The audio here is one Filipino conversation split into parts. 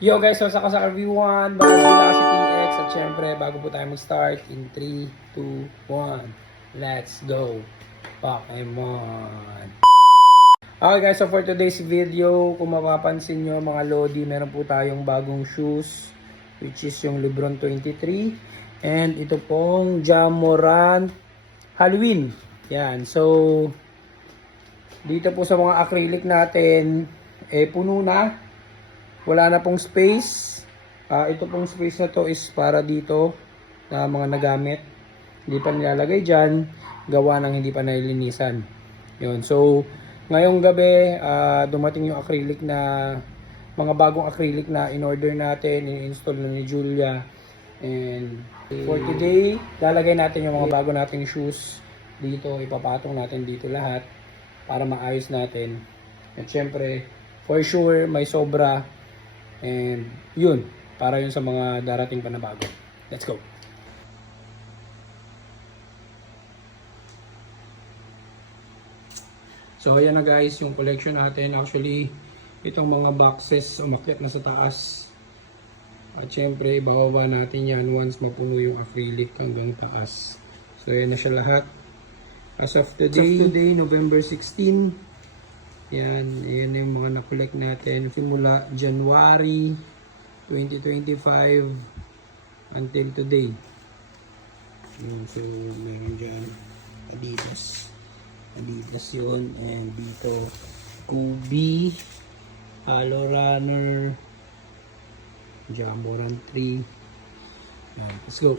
Yo guys, so sa RV1, bago lang si TX at syempre bago po tayo mag-start in 3, 2, 1, let's go Pokemon! Okay guys, so for today's video, kung mapapansin nyo mga Lodi, meron po tayong bagong shoes which is yung Lebron 23 and ito pong Jamoran Halloween. Yan, so dito po sa mga acrylic natin, puno na. Wala na pong space. Ito pong space na to is para dito na mga nagamit. Hindi pa nilalagay dyan. Gawa ng hindi pa nilinisan. Yun. So, ngayong gabi, dumating yung acrylic na, mga bagong acrylic na in-order natin, in-install na ni Julia. And for today, lalagay natin yung mga bago nating shoes dito. Ipapatong natin dito lahat para maayos natin. At syempre, for sure, may sobra. And yun, para yun sa mga darating pa na bago. Let's go! So ayan na guys, yung collection natin. Actually, itong mga boxes umakyat na sa taas. At syempre, ibababa natin yan once mapuno yung acrylic hanggang taas. So ayan na siya lahat. As of today, November 16. Yan yung mga na-collect natin simula January 2025 until today. So, meron dyan Adidas yun. And dito, Kubi, Halo Runner, Jamoran 3. Yan, let's go.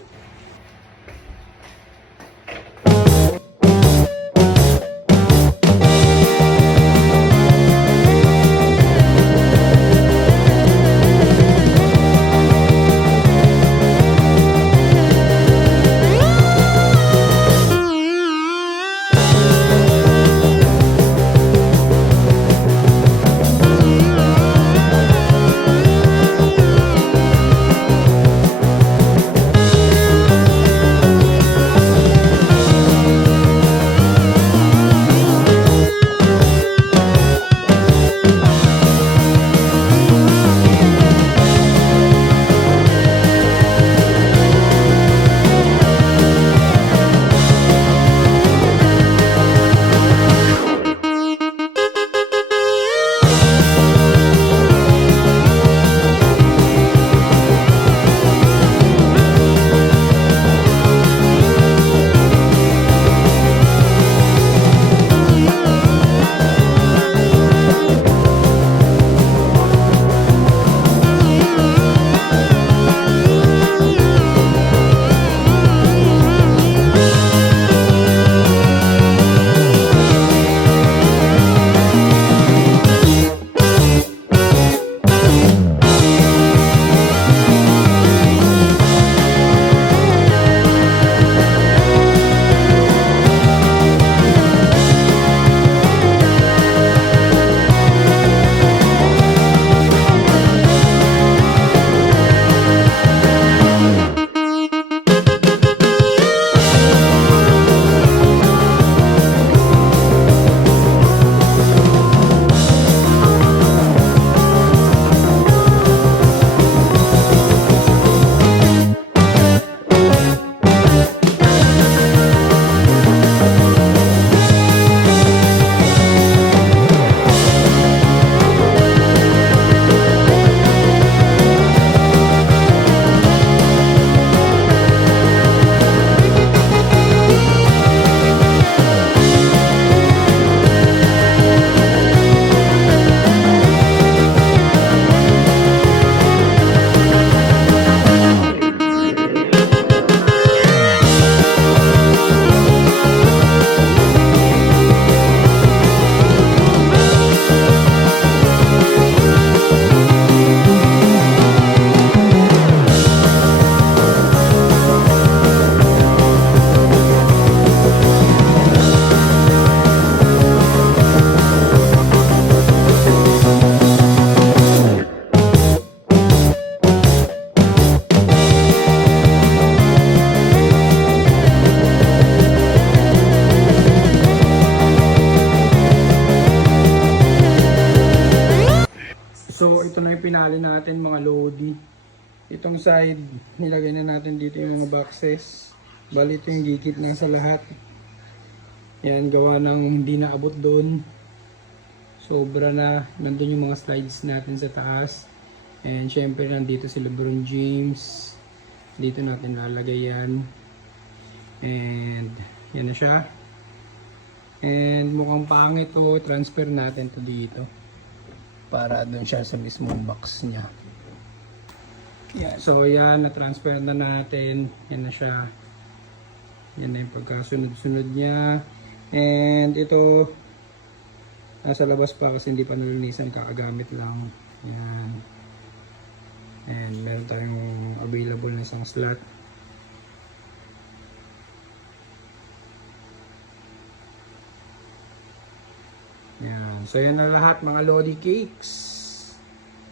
natin mga lodi. Itong side, nilagay na natin dito yung mga boxes. Bali ito yung gigit na sa lahat. Yan, gawa ng hindi naabot doon. Sobra na. Nandun yung mga slides natin sa taas. And syempre nandito si LeBron James. Dito natin lalagay yan. And yan na siya. And mukhang pangit to. Transfer natin to dito. Para doon siya sa mismong box niya. Yeah, so yan, na-transfer na natin. Yan na siya. Yan na yung pagkasunod-sunod niya. And ito, nasa labas pa kasi hindi pa nalinisan, kakagamit lang. Yan. And meron tayong available na isang slot. Yan. So yan na lahat mga Lodi Cakes.